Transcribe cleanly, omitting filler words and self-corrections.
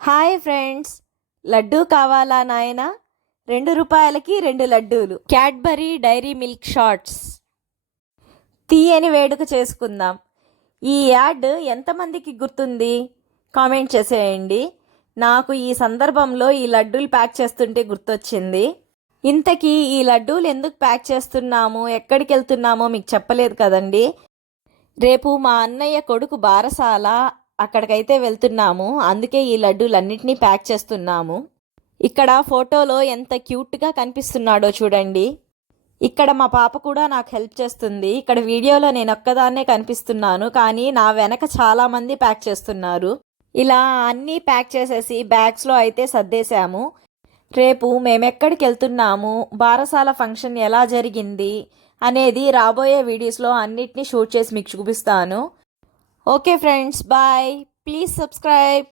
Hi friends, laddu కావాలా నాయనా? ₹2కి 2 లడ్డూలు. Cadbury dairy milk shots. తీయని వేడుక చేసుకుందాం. ఈ యాడ్ ఎంతమందికి గుర్తుంది? కామెంట్ చేసేయండి. నాకు ఈ సందర్భంలో ఈ లడ్డూలు ప్యాక్ చేస్తుంటే గుర్తొచ్చింది. ఇంతకీ ఈ లడ్డూలు ఎందుకు ప్యాక్ చేస్తున్నాము, ఎక్కడికి వెళ్తున్నామో మీకు చెప్పలేదు కదండి. రేపు మా అన్నయ్య కొడుకు బారసాల, అక్కడికైతే వెళ్తున్నాము. అందుకే ఈ లడ్డూలన్నిటినీ ప్యాక్ చేస్తున్నాము. ఇక్కడ ఫోటోలో ఎంత క్యూట్గా కనిపిస్తున్నాడో చూడండి. ఇక్కడ మా పాప కూడా నాకు హెల్ప్ చేస్తుంది. ఇక్కడ వీడియోలో నేను ఒక్కదాన్నే కనిపిస్తున్నాను, కానీ నా వెనక చాలామంది ప్యాక్ చేస్తున్నారు. ఇలా అన్నీ ప్యాక్ చేసేసి బ్యాగ్స్లో అయితే సర్దేశాము. రేపు మేమెక్కడికి వెళ్తున్నాము, బారసాల ఫంక్షన్ ఎలా జరిగింది అనేది రాబోయే వీడియోస్లో అన్నిటినీ షూట్ చేసి మీకు చూపిస్తాను. Okay friends, bye. Please subscribe.